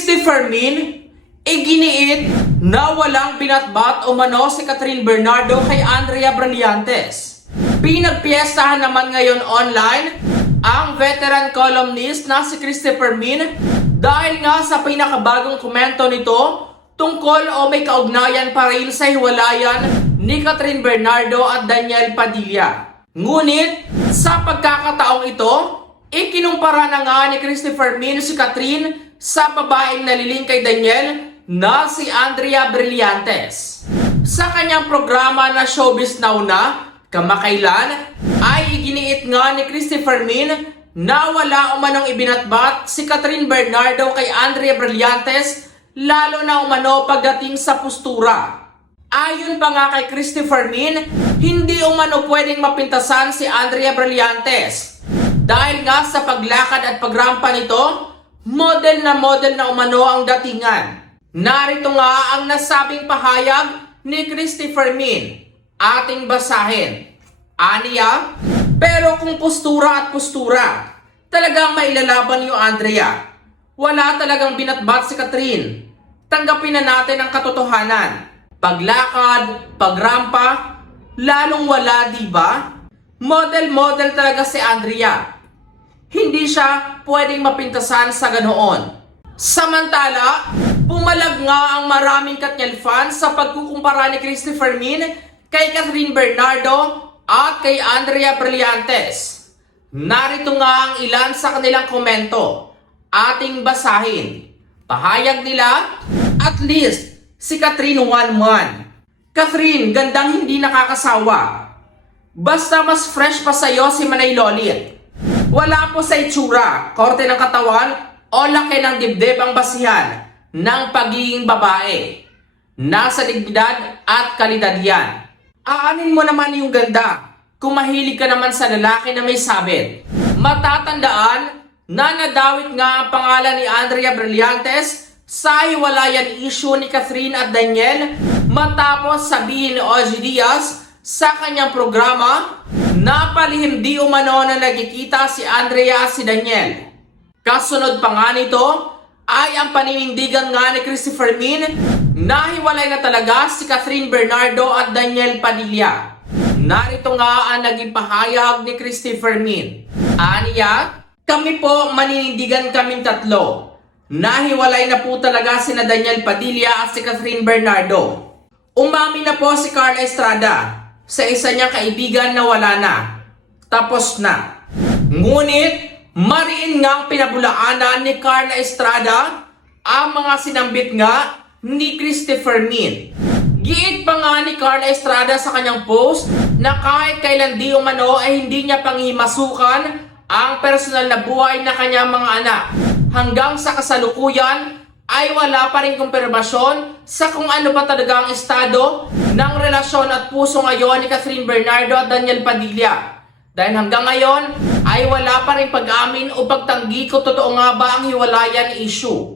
Christopher Min, iginiit na walang binatbat o mano si Catherine Bernardo kay Andrea Brillantes. Pinagpiestahan naman ngayon online ang veteran columnist na si Christopher Min dahil nga sa pinakabagong komento nito tungkol o may kaugnayan pa rin sa hiwalayan ni Catherine Bernardo at Daniel Padilla. Ngunit sa pagkakataong ito, ikinumpara na nga ni Christopher Min si Catherine sa babaeng naliling kay Daniel na si Andrea Brillantes. Sa kanyang programa na Showbiz Now na, kamakailan, ay iginiit nga ni Christopher Min na wala umanong ibinatbat si Catherine Bernardo kay Andrea Brillantes lalo na umano pagdating sa postura. Ayon pa nga kay Christopher Min, hindi umano pwedeng mapintasan si Andrea Brillantes. Dahil nga sa paglakad at pagrampa nito, model na model na umano ang datingan. Narito nga ang nasabing pahayag ni Christopher Min. Ating basahin. Aniya, pero kung postura at postura, talagang mailalaban yung Andrea. Wala talagang binatbat si Catherine. Tanggapin na natin ang katotohanan. Paglakad, pagrampa, lalong wala, di ba? Model-model talaga si Andrea. Hindi siya pwedeng mapintasan sa ganoon. Samantala, pumalag nga ang maraming Katniel fans sa pagkukumpara ni Christopher Min kay Catherine Bernardo at kay Andrea Brillantes. Narito nga ang ilan sa kanilang komento. Ating basahin. Pahayag nila, at least, si Catherine 1-1. Catherine, gandang hindi nakakasawa. Basta mas fresh pa sa'yo si Manay Lolit. Wala po sa itsura, korte ng katawan, o laki ng dibdib ang basihan ng pagiging babae. Nasa dignidad at kalidad yan. Aanin mo naman yung ganda kung mahilig ka naman sa lalaki na may sabit. Matatandaan na nadawit nga ang pangalan ni Andrea Brillantes sa hiwalayan issue ni Catherine at Daniel matapos sabihin ni OG Diaz sa kanyang programa na palihim di umano na nagkikita si Andrea si Daniel. Kasunod pa nga nito ay ang paninindigan nga ni Christopher Min na hiwalay na talaga si Catherine Bernardo at Daniel Padilla. Narito nga ang naging pahayag ni Christopher Min. Aniya, kami po maninindigan kaming tatlo. Nahiwalay na po talaga si na Daniel Padilla at si Catherine Bernardo. Umami na po si Carl Estrada sa isa niyang kaibigan na wala na. Tapos na. Ngunit, mariin nga ang pinabulaanan ni Carla Estrada ang mga sinambit nga ni Christopher Min. Giit pa nga ni Carla Estrada sa kanyang post na kahit kailan di umano ay hindi niya panghimasukan ang personal na buhay na kanyang mga anak. Hanggang sa kasalukuyan ay wala pa rin kumpirmasyon sa kung ano ba talaga ang estado ng relasyon at puso ngayon ni Catherine Bernardo at Daniel Padilla. Dahil hanggang ngayon ay wala pa rin pag-amin o pagtanggi kung totoo nga ba ang hiwalayan issue.